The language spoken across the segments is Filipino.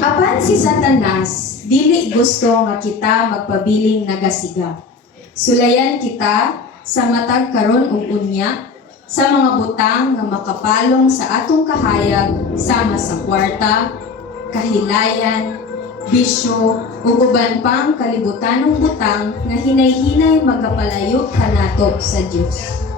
Apan si Satanas, dili gusto nga kita magpabiling nagasiga. Sulayan kita sa matag karon ug unya sa mga butang nga makapalong sa atong kahayag sama sa kwarta, kahilayan, bisyo ug uban pang kalibutanong butang nga hinay-hinay magapalayo kanato sa Dios.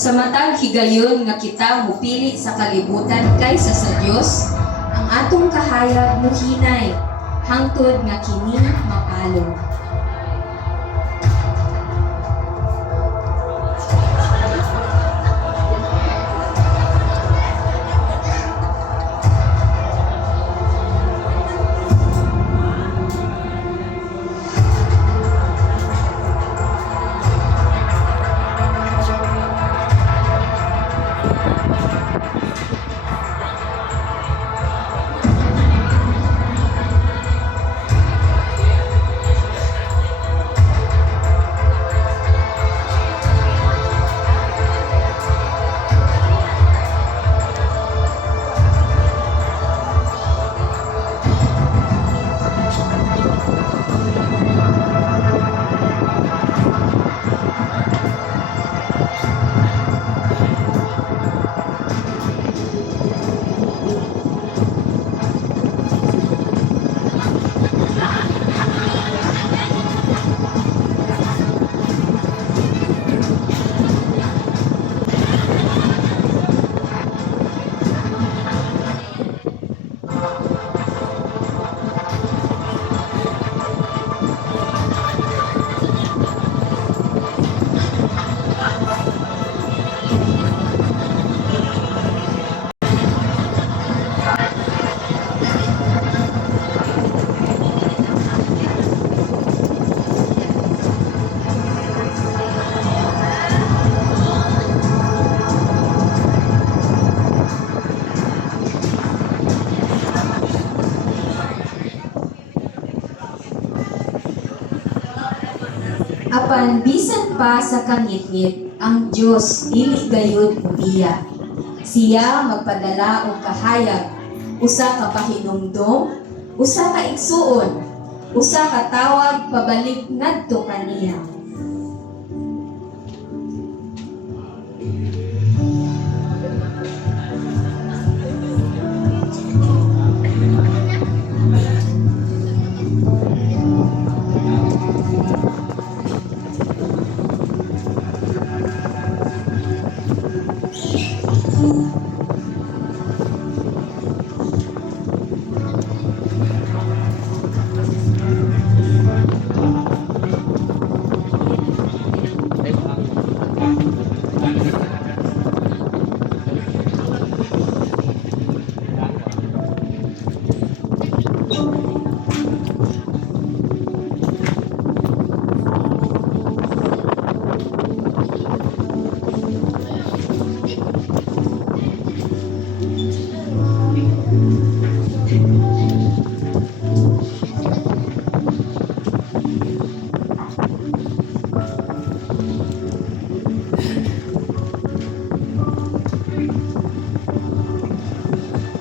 Sa matag higayon nga kita mupili sa kalibutan kaysa sa Dios, ang atong kahayag muhinay hangtod nga kini mapalong. Apan bisan pa sa kangitngit, ang Dios dili gayud biya. Siya magpadala og kahayag, usa ka pahinumdom, usa ka igsuon, usa ka tawag pabalik ngadto kaniya.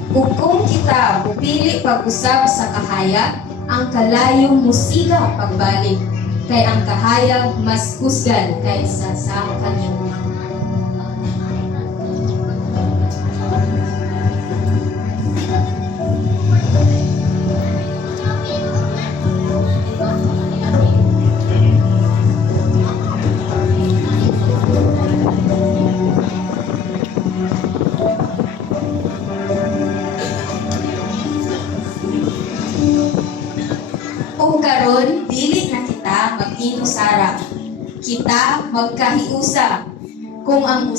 Ug kung kita pupili pag-usab sa kahayag, ang kalayong musiga pagbalik, kay ang kahayag mas husgan kaysa sa kanimo. kita magkahiusa. Kung ang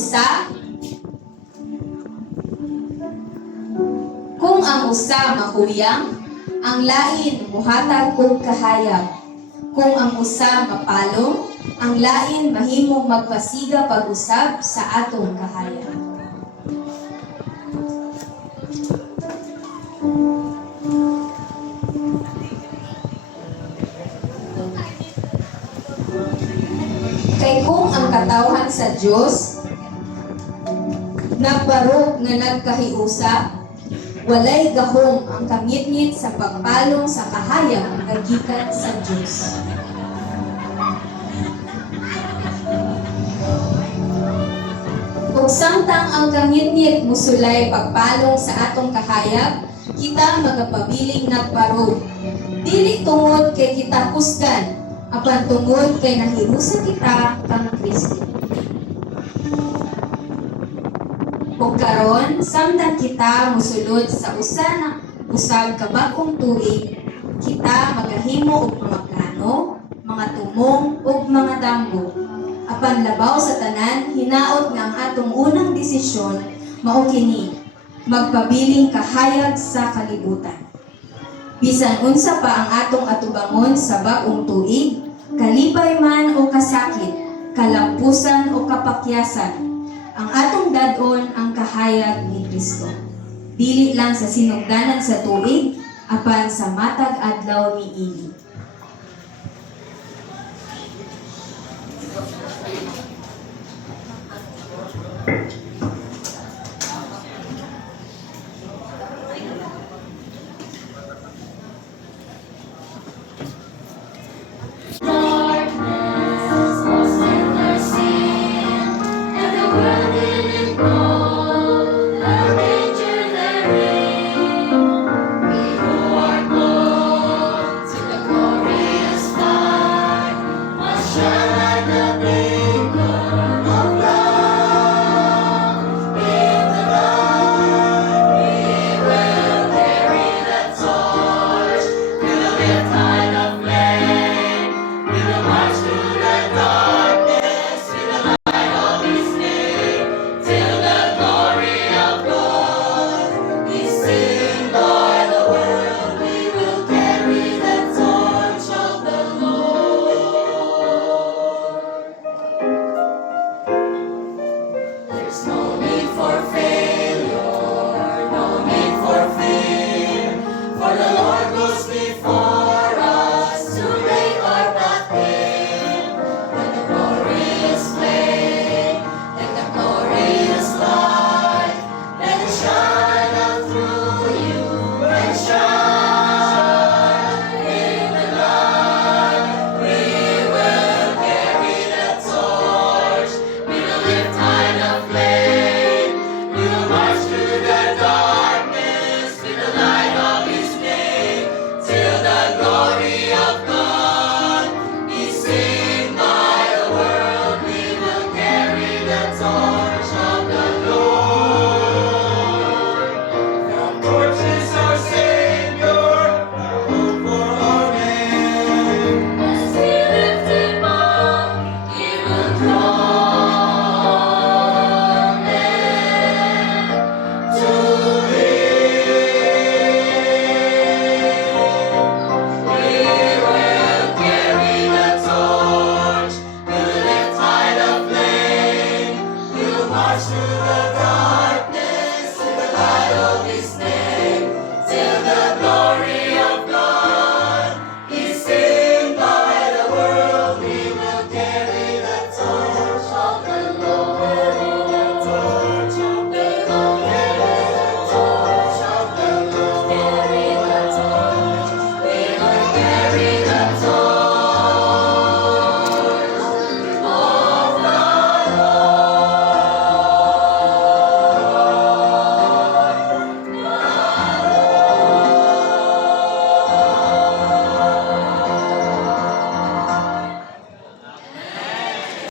usa mahuyang, ang lain muhatag og kahayag. Kung ang usa mapalong, ang lain mahimong magpasiga pag-usab sa atong kahayag. Kay kung ang katawhan sa Dios nagbarog nga nagkahiusa, walay gahom ang kangitngit sa pagpalong sa kahayag nga gikan sa Dios. Ug samtang ang kangitngit musulay pagpalong sa atong kahayag, kita magapabiling nagbarog. Dili tungod kay kita kusgan, apan tungod kay nahirusa kita kang Kristo. Ug karon, samtang kita musulod sa usa na usab ka bag-ong tuig, kita magahimo og mga plano, mga tumong ug mga damgo. Apan labaw sa tanan, hinaot nga ang atong unang desisyon mao kini, magpabiling kahayag sa kalibutan. Bisan unsa pa ang atong atubangon sa bag-ong tuig, kalipay man o kasakit, kalampusan o kapakyasan, ang atong dadon ang kahayag ni Kristo. Dili lang sa sinugdanan sa tuig, apan sa matag adlaw niini.